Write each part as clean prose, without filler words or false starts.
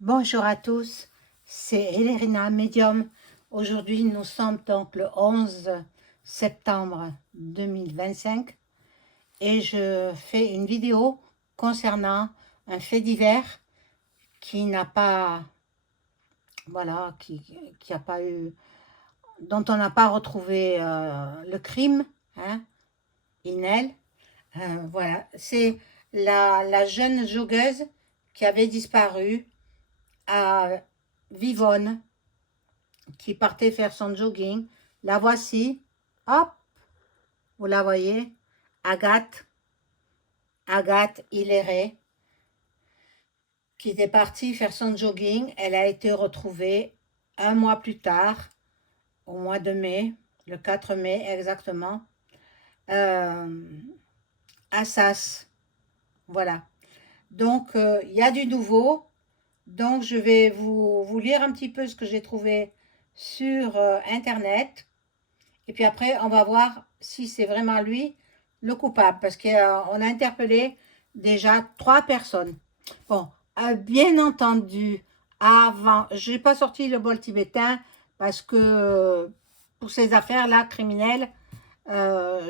Bonjour à tous, c'est Elérina Medium. Aujourd'hui, nous sommes donc le 11 septembre 2025 et je fais une vidéo concernant un fait divers qui n'a pas, voilà, qui a pas eu, dont on n'a pas retrouvé le crime, hein, Inel. Voilà, c'est la jeune joggeuse qui avait disparu à Vivonne, qui partait faire son jogging. La voici, hop, vous la voyez, Agathe Hilleret, qui était partie faire son jogging. Elle a été retrouvée un mois plus tard, au mois de mai, le 4 mai exactement, euh, à Sas. Voilà. Donc, il y a du nouveau. Donc, je vais vous lire un petit peu ce que j'ai trouvé sur Internet. Et puis après, on va voir si c'est vraiment lui le coupable, parce qu'on a interpellé déjà 3 personnes. Bon, bien entendu, avant, je n'ai pas sorti le bol tibétain, parce que pour ces affaires-là criminelles,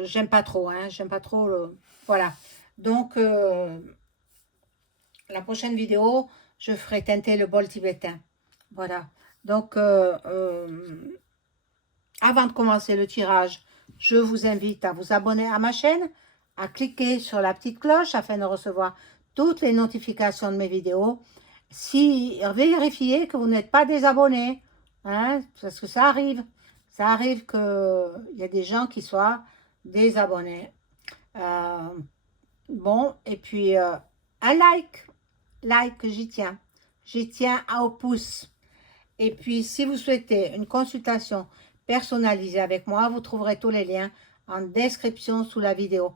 j'aime pas trop, hein, j'aime pas trop, voilà. Donc, la prochaine vidéo, je ferai teinter le bol tibétain. Voilà. Donc, avant de commencer le tirage, je vous invite à vous abonner à ma chaîne, à cliquer sur la petite cloche afin de recevoir toutes les notifications de mes vidéos. Si vérifiez que vous n'êtes pas désabonné, hein, parce que ça arrive qu'il y a des gens qui soient désabonnés. Euh, bon, et puis un like, j'y tiens au pouce. Et puis, si vous souhaitez une consultation personnalisée avec moi, vous trouverez tous les liens en description sous la vidéo.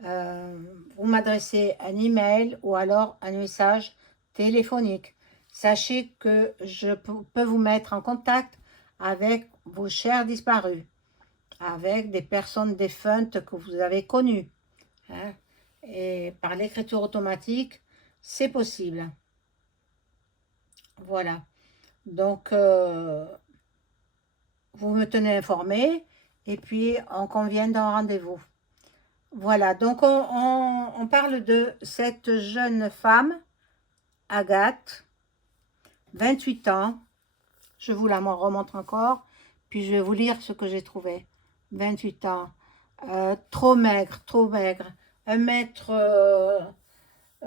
Vous m'adressez un email ou alors un message téléphonique. Sachez que je peux vous mettre en contact avec vos chers disparus, avec des personnes défuntes que vous avez connues, hein. Et par l'écriture automatique, c'est possible. Voilà. Donc, vous me tenez informé et puis on convient d'un rendez-vous. Voilà, donc on parle de cette jeune femme, Agathe, 28 ans. Je vous la remontre encore, puis je vais vous lire ce que j'ai trouvé. 28 ans, trop maigre, trop maigre. Un mètre,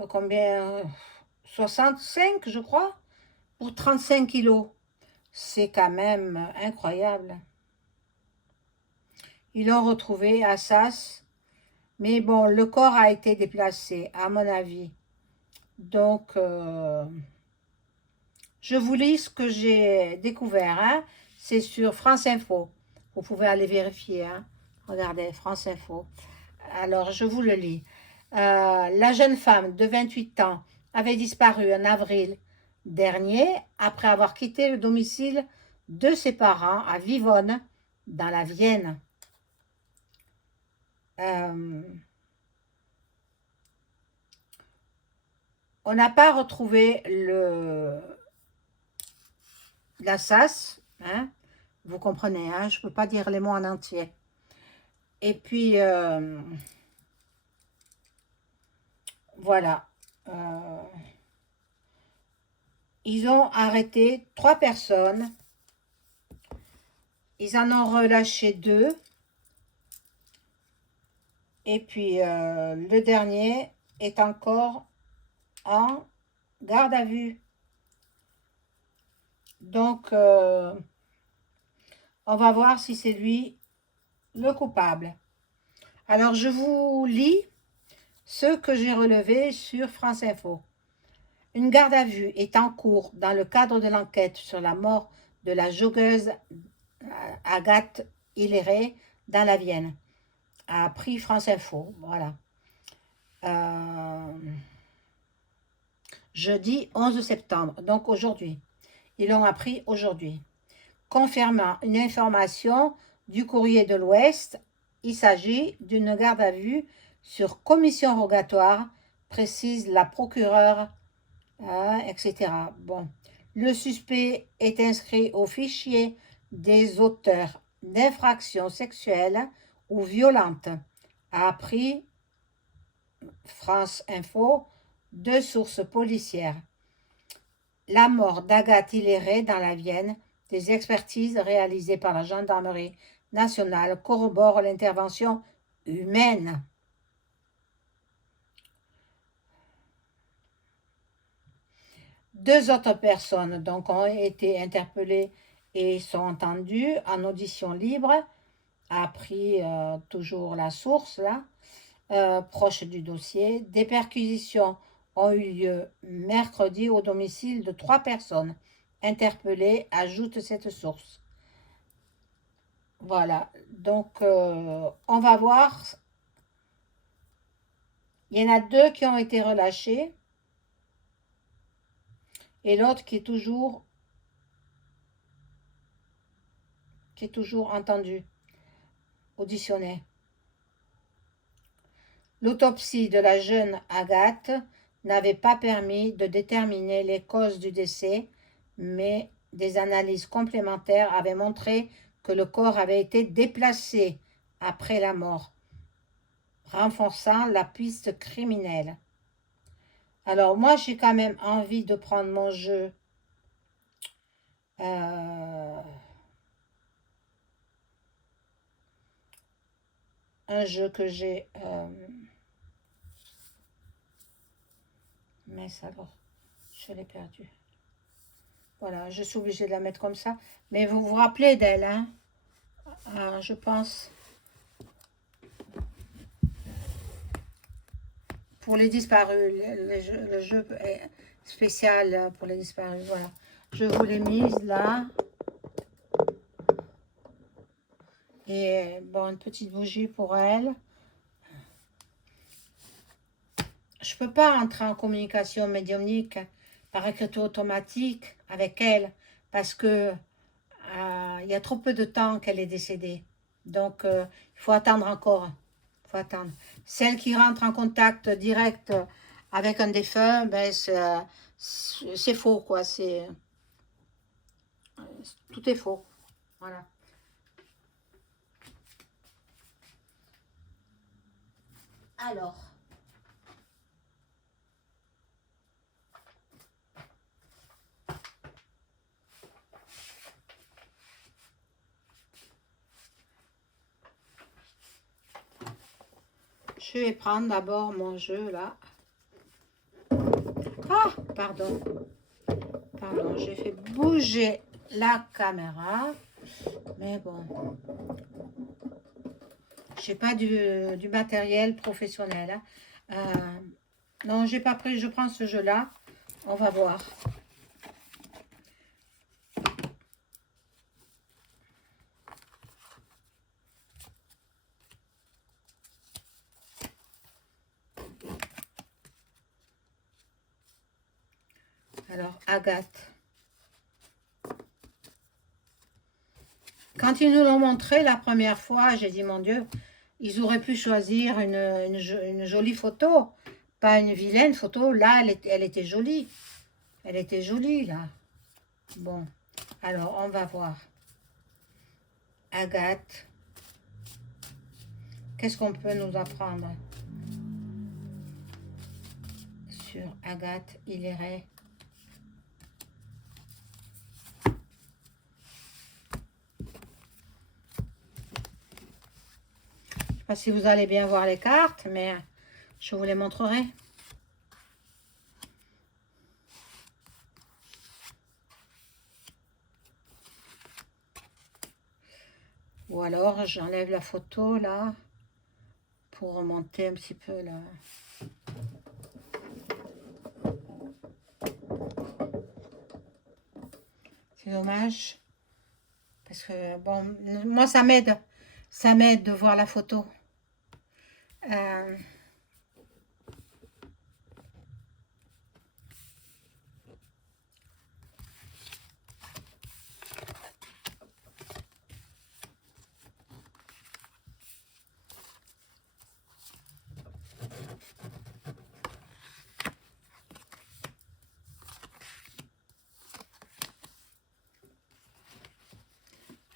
combien 65, je crois, pour 35 kilos. C'est quand même incroyable. Ils l'ont retrouvée à Sas. Mais bon, le corps a été déplacé, à mon avis. Donc, je vous lis ce que j'ai découvert, hein. C'est sur France Info. Vous pouvez aller vérifier, hein. Regardez, France Info. Alors, je vous le lis. La jeune femme de 28 ans avait disparu en avril dernier après avoir quitté le domicile de ses parents à Vivonne, dans la Vienne. On n'a pas retrouvé la SAS, hein, vous comprenez, hein, je ne peux pas dire les mots en entier. Et puis, voilà. Ils ont arrêté 3 personnes. Ils en ont relâché 2. Et puis, le dernier est encore en garde à vue. Donc, on va voir si c'est lui le coupable. Alors, je vous lis ce que j'ai relevé sur France Info. Une garde à vue est en cours dans le cadre de l'enquête sur la mort de la joggeuse Agathe Hilleret dans la Vienne, a appris France Info. Voilà. Jeudi 11 septembre, donc aujourd'hui. Ils l'ont appris aujourd'hui. Confirmant une information du Courrier de l'Ouest, il s'agit d'une garde à vue sur commission rogatoire, précise la procureure etc. Bon, le suspect est inscrit au fichier des auteurs d'infractions sexuelles ou violentes, a appris France Info, deux sources policières. La mort d'Agathe Hilleret dans la Vienne, des expertises réalisées par la gendarmerie nationale corroborent l'intervention humaine. Deux autres personnes donc ont été interpellées et sont entendues en audition libre, a appris toujours la source là, proche du dossier. Des perquisitions ont eu lieu mercredi au domicile de 3 personnes interpellées, ajoute cette source. Voilà, donc on va voir. Il y en a 2 qui ont été relâchés et l'autre qui est toujours entendu, auditionné. L'autopsie de la jeune Agathe n'avait pas permis de déterminer les causes du décès, mais des analyses complémentaires avaient montré que le corps avait été déplacé après la mort, renforçant la piste criminelle. Alors moi, j'ai quand même envie de prendre mon jeu un jeu que j'ai... mais alors, je l'ai perdu. Voilà, je suis obligée de la mettre comme ça. Mais vous vous rappelez d'elle, hein? Je pense. Pour les disparus, le jeu est spécial pour les disparus. Voilà. Je vous l'ai mise là. Et bon, une petite bougie pour elle. Je peux pas entrer en communication médiumnique par écriture automatique avec elle parce que il y a trop peu de temps qu'elle est décédée. Donc, il faut attendre encore. Il faut attendre. Celle qui rentre en contact direct avec un défunt, ben, c'est faux, quoi. Tout est faux. Voilà. Alors. Je vais prendre d'abord mon jeu, là. Ah, pardon. Pardon, j'ai fait bouger la caméra. Mais bon. J'ai pas du matériel professionnel. Non, j'ai pas pris. Je prends ce jeu-là. On va voir. Alors, Agathe. Quand ils nous l'ont montré la première fois, j'ai dit, mon Dieu, ils auraient pu choisir une jolie photo, pas une vilaine photo. Là, elle était jolie. Elle était jolie, là. Bon, alors, on va voir. Agathe. Qu'est-ce qu'on peut nous apprendre sur Agathe Hilleret? Je ne sais pas si vous allez bien voir les cartes, mais je vous les montrerai. Ou alors, j'enlève la photo, là, pour remonter un petit peu, là. C'est dommage. Parce que, bon, moi, ça m'aide. Ça m'aide de voir la photo.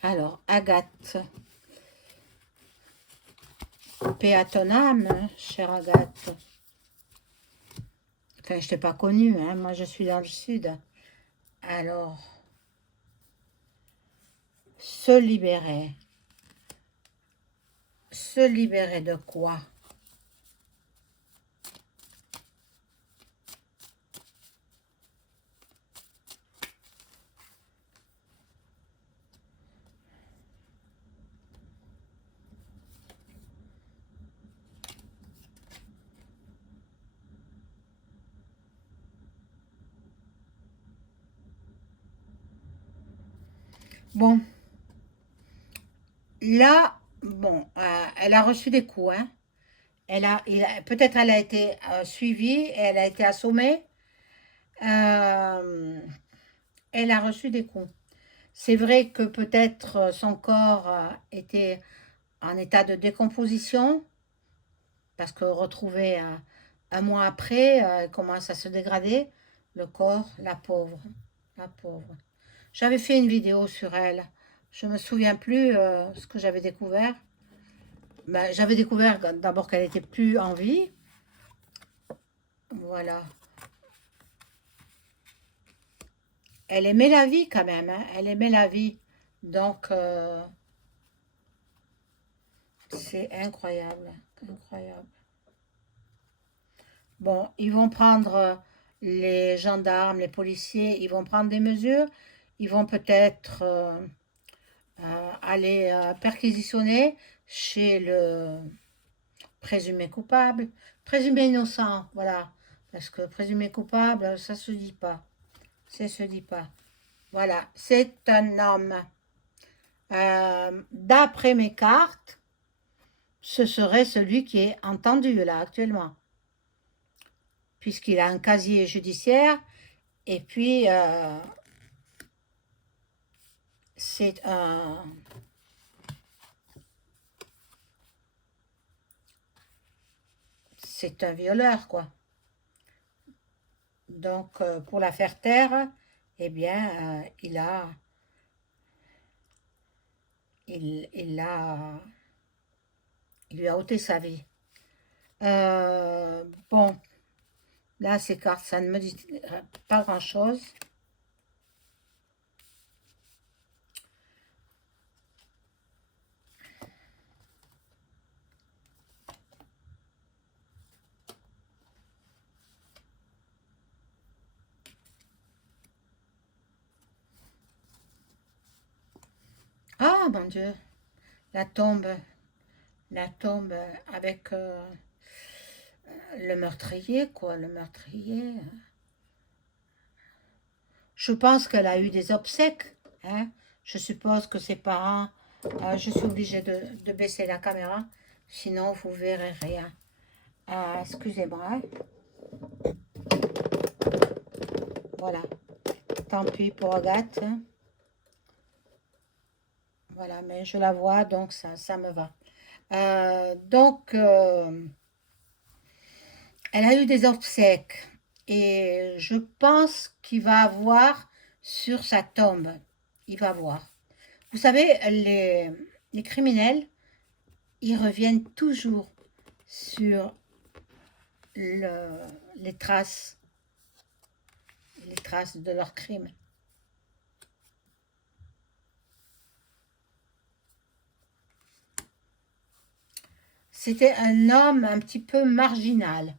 Alors, Agathe, paix à ton âme, hein, chère Agathe. Enfin, je t'ai pas connue, hein, moi je suis dans le sud. Alors, se libérer. Se libérer de quoi? Bon, là, bon, elle a reçu des coups, hein. Peut-être elle a été suivie, elle a été assommée, euh, elle a reçu des coups. C'est vrai que peut-être son corps était en état de décomposition, parce que retrouvé un mois après, elle commence à se dégrader. Le corps, la pauvre, la pauvre. J'avais fait une vidéo sur elle. Je me souviens plus ce que j'avais découvert. Ben, j'avais découvert d'abord qu'elle était plus en vie. Voilà. Elle aimait la vie quand même, hein. Elle aimait la vie. Donc, c'est incroyable. Incroyable. Bon, ils vont prendre les gendarmes, les policiers, ils vont prendre des mesures. Ils vont peut-être aller perquisitionner chez le présumé coupable, présumé innocent, voilà. Parce que présumé coupable, ça se dit pas. Ça se dit pas. Voilà, c'est un homme. D'après mes cartes, ce serait celui qui est entendu là actuellement, puisqu'il a un casier judiciaire et puis c'est un violeur quoi. Donc pour la faire taire, eh bien il a il lui a ôté sa vie. Bon, là ces cartes ça ne me dit pas grand chose. Ah mon Dieu, la tombe, la tombe avec le meurtrier, quoi, le meurtrier. Je pense qu'elle a eu des obsèques, hein. Je suppose que ses parents... je suis obligée de baisser la caméra, sinon vous verrez rien. Excusez-moi, hein. Voilà. Tant pis pour Agathe, hein. Voilà, mais je la vois, donc ça me va. Donc, elle a eu des obsèques et je pense qu'il va avoir sur sa tombe, il va voir. Vous savez, les criminels, ils reviennent toujours sur les traces de leurs crimes. C'était un homme un petit peu marginal,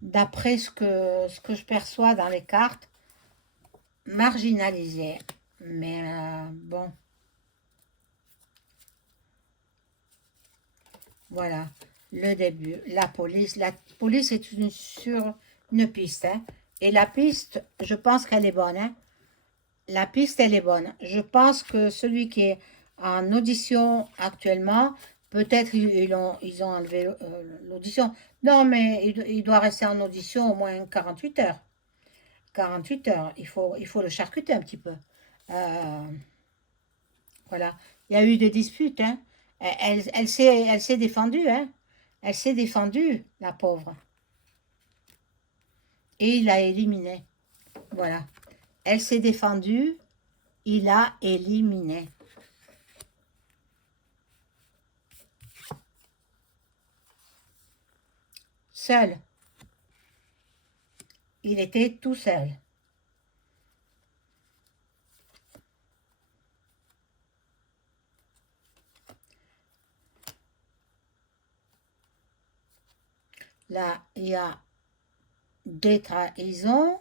d'après ce que je perçois dans les cartes, marginalisé. Mais bon, voilà, le début. La police est sur une piste, hein. Et la piste, je pense qu'elle est bonne, hein. La piste, elle est bonne. Je pense que celui qui est en audition actuellement, peut-être ils ont enlevé l'audition. Non, mais il doit rester en audition au moins 48 heures. 48 heures, il faut le charcuter un petit peu. Euh, voilà. Il y a eu des disputes, hein. Elle s'est défendue, hein. Elle s'est défendue, la pauvre. Et il l'a éliminée. Voilà. Elle s'est défendue, il a éliminé. seul. Il était tout seul. Là, il y a des trahisons.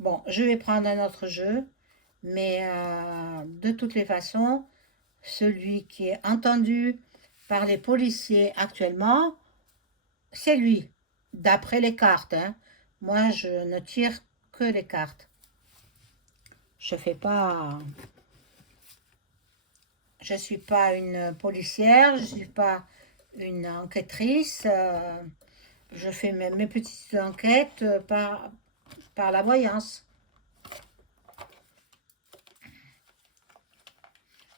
Bon, je vais prendre un autre jeu, mais de toutes les façons, celui qui est entendu par les policiers actuellement, c'est lui, d'après les cartes, hein. Moi, je ne tire que les cartes. Je fais pas... Je suis pas une policière, je suis pas une enquêtrice. Je fais mes petites enquêtes par la voyance.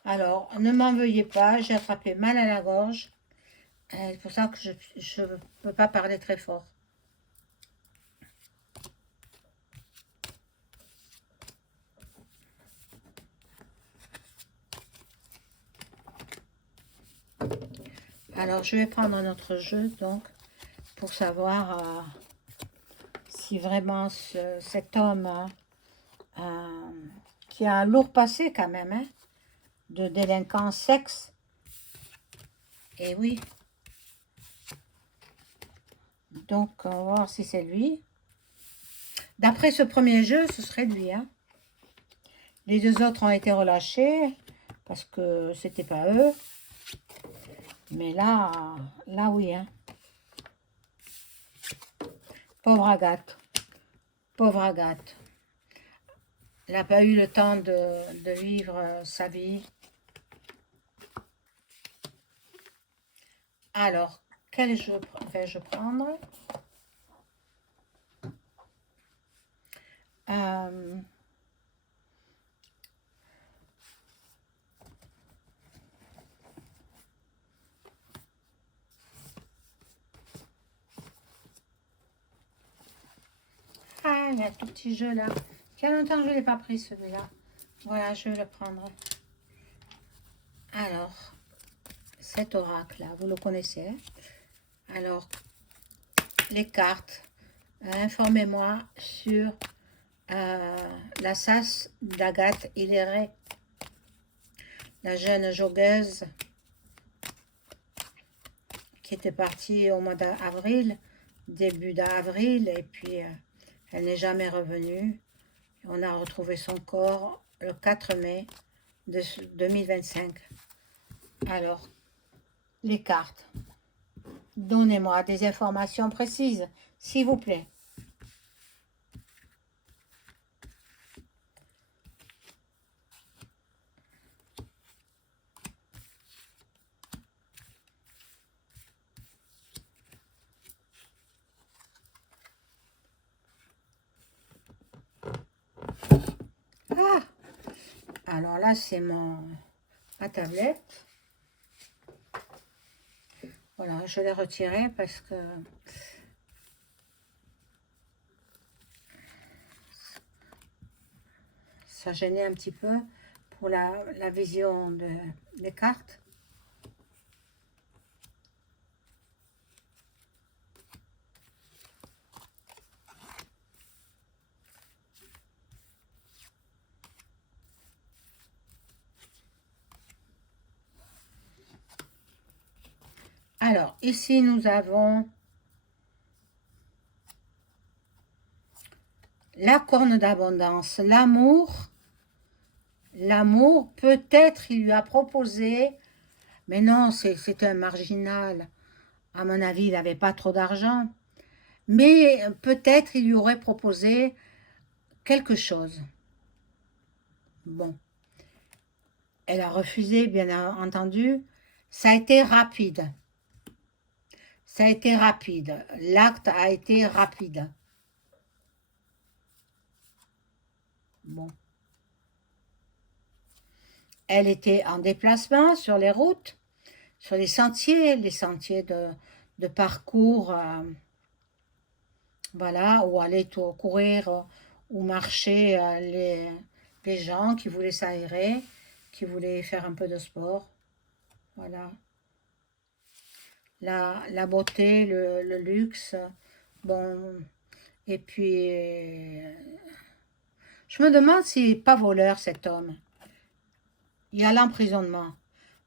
Alors, ne m'en veuillez pas, j'ai attrapé mal à la gorge. C'est pour ça que je ne peux pas parler très fort. Alors, je vais prendre un autre jeu, donc, pour savoir si vraiment cet homme qui a un lourd passé quand même, hein, de délinquance sexe. Et oui. Donc, on va voir si c'est lui. D'après ce premier jeu, ce serait lui, hein. Les deux autres ont été relâchés parce que c'était pas eux. Mais là oui, hein. Pauvre Agathe. Pauvre Agathe. Elle n'a pas eu le temps de vivre sa vie. Alors, quel jeu vais-je prendre? Ah, il y a un tout petit jeu là. Il y a longtemps que je ne l'ai pas pris celui-là. Voilà, je vais le prendre. Alors, cet oracle là, vous le connaissez. Alors, les cartes. Informez-moi sur la sas d'Agathe Hillary, la jeune joggeuse qui était partie au mois d'avril, début d'avril, et puis elle n'est jamais revenue. On a retrouvé son corps le 4 mai de 2025. Alors, les cartes. Donnez-moi des informations précises, s'il vous plaît. Ah! Alors là, c'est ma tablette. Voilà, je l'ai retirée parce que ça gênait un petit peu pour la vision des cartes. Alors, ici, nous avons la corne d'abondance, l'amour. L'amour, peut-être il lui a proposé, mais non, c'est un marginal. À mon avis, il n'avait pas trop d'argent. Mais peut-être il lui aurait proposé quelque chose. Bon, elle a refusé, bien entendu. Ça a été rapide. Ça a été rapide. L'acte a été rapide. Bon. Elle était en déplacement sur les routes, sur les sentiers de parcours, voilà, où allaient courir ou marcher les gens qui voulaient s'aérer, qui voulaient faire un peu de sport. Voilà. la beauté, le luxe. Bon, et puis, je me demande s'il n'est pas voleur, cet homme. Il y a l'emprisonnement.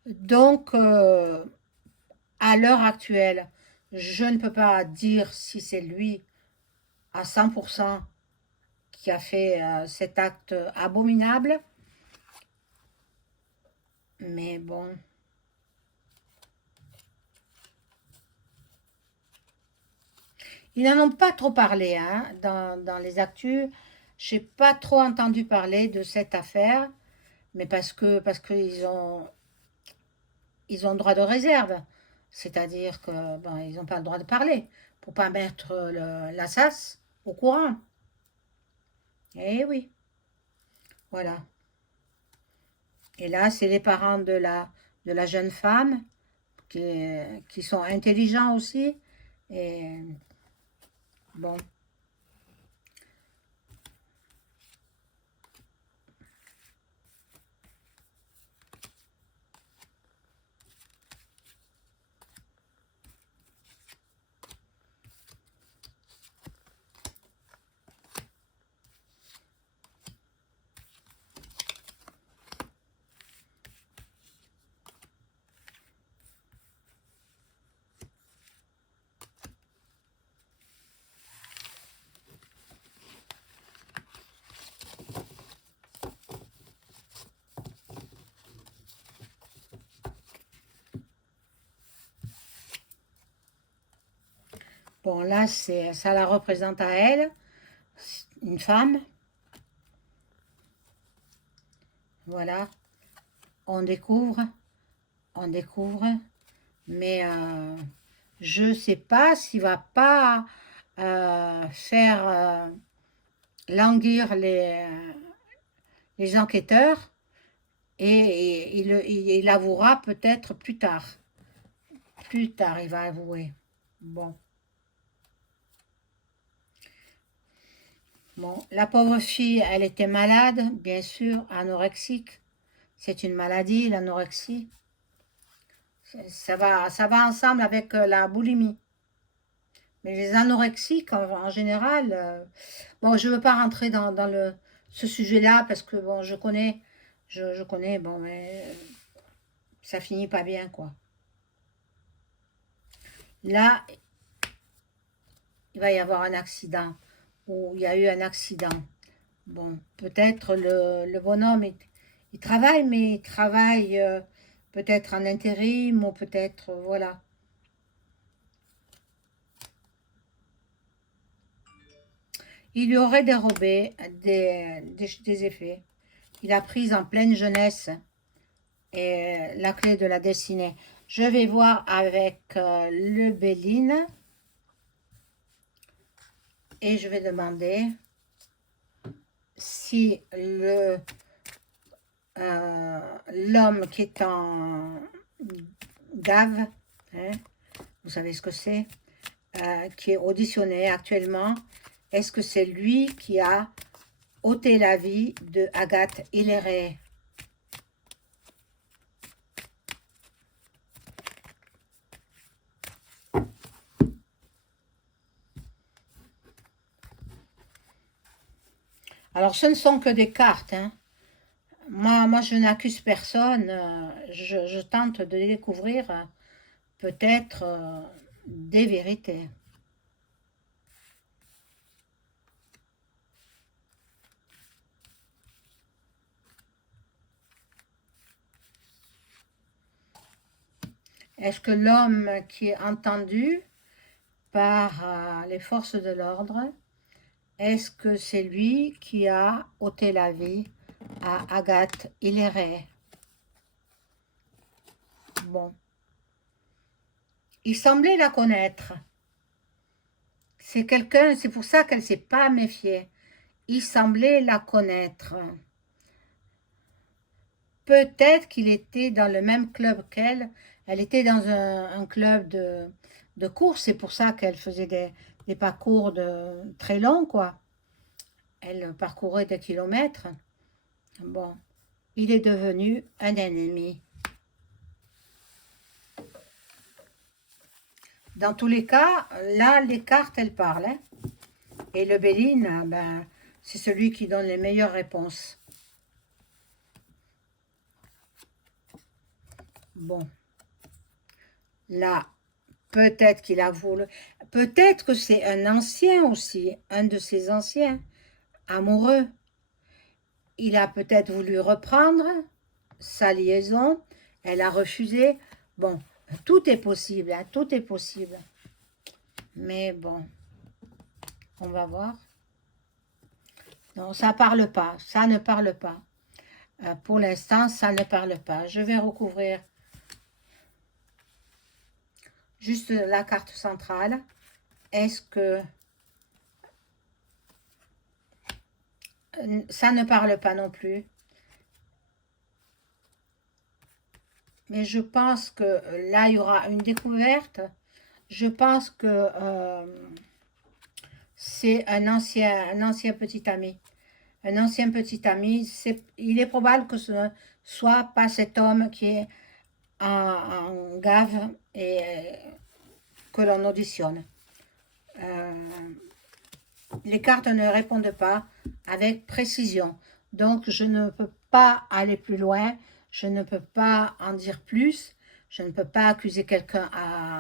Donc, à l'heure actuelle, je ne peux pas dire si c'est lui à 100% qui a fait cet acte abominable. Mais bon, ils n'en ont pas trop parlé hein, dans les actus. Je n'ai pas trop entendu parler de cette affaire, mais parce qu'ils ont droit de réserve. C'est-à-dire que ben, ils n'ont pas le droit de parler pour pas mettre la SAS au courant. Eh oui, voilà. Et là, c'est les parents de la jeune femme qui sont intelligents aussi. Et bon, bon là, ça la représente à elle, une femme. Voilà, on découvre, on découvre. Mais je sais pas s'il va pas faire languir les enquêteurs et il avouera peut-être plus tard. Plus tard, il va avouer. Bon. Bon, la pauvre fille, elle était malade, bien sûr, anorexique. C'est une maladie, l'anorexie. Ça va ensemble avec la boulimie. Mais les anorexiques, en général, bon, je ne veux pas rentrer dans ce sujet-là parce que, bon, je connais, bon, mais ça finit pas bien, quoi. Là, il va y avoir un accident, ou il y a eu un accident. Bon, peut-être le bonhomme, il travaille, mais il travaille peut-être en intérim, ou peut-être, voilà. Il lui aurait dérobé des effets. Il a pris en pleine jeunesse et la clé de la destinée. Je vais voir avec le Béline et je vais demander si l'homme qui est en gave, hein, vous savez ce que c'est, qui est auditionné actuellement, est-ce que c'est lui qui a ôté la vie de Agathe Hillary? Alors, ce ne sont que des cartes. Hein. Moi, je n'accuse personne. Je tente de découvrir peut-être des vérités. Est-ce que l'homme qui est entendu par les forces de l'ordre, est-ce que c'est lui qui a ôté la vie à Agathe Hillary? Bon. Il semblait la connaître. C'est quelqu'un, c'est pour ça qu'elle ne s'est pas méfiée. Il semblait la connaître. Peut-être qu'il était dans le même club qu'elle. Elle était dans un club de course. C'est pour ça qu'elle faisait des parcours très longs, quoi. Elle parcourait des kilomètres. Bon, il est devenu un ennemi. Dans tous les cas, là, les cartes, elles parlent. Hein. Et le Béline, ben, c'est celui qui donne les meilleures réponses. Bon. Là, peut-être qu'il a voulu... Peut-être que c'est un ancien aussi, un de ses anciens amoureux. Il a peut-être voulu reprendre sa liaison. Elle a refusé. Bon, tout est possible, hein, tout est possible. Mais bon, on va voir. Non, ça parle pas, ça ne parle pas. Pour l'instant, ça ne parle pas. Je vais recouvrir juste la carte centrale. Est-ce que ça ne parle pas non plus? Mais je pense que là, il y aura une découverte. Je pense que c'est un ancien petit ami. Un ancien petit ami. Il est probable que ce ne soit pas cet homme qui est en gave et que l'on auditionne. Les cartes ne répondent pas avec précision. Donc, je ne peux pas aller plus loin. Je ne peux pas en dire plus. Je ne peux pas accuser quelqu'un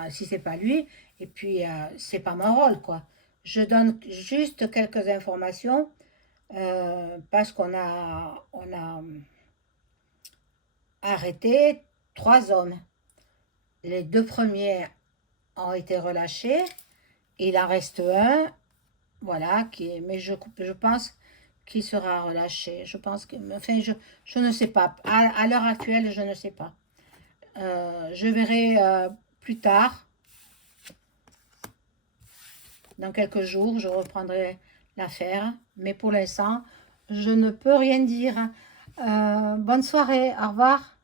si c'est pas lui. Et puis, c'est pas mon rôle, quoi. Je donne juste quelques informations parce qu'on on a arrêté 3 hommes. Les 2 premiers ont été relâchés. Il en reste un, voilà, mais je pense qu'il sera relâché. Je pense que, enfin, je ne sais pas. À l'heure actuelle, je ne sais pas. Je verrai plus tard, dans quelques jours, je reprendrai l'affaire. Mais pour l'instant, je ne peux rien dire. Bonne soirée, au revoir.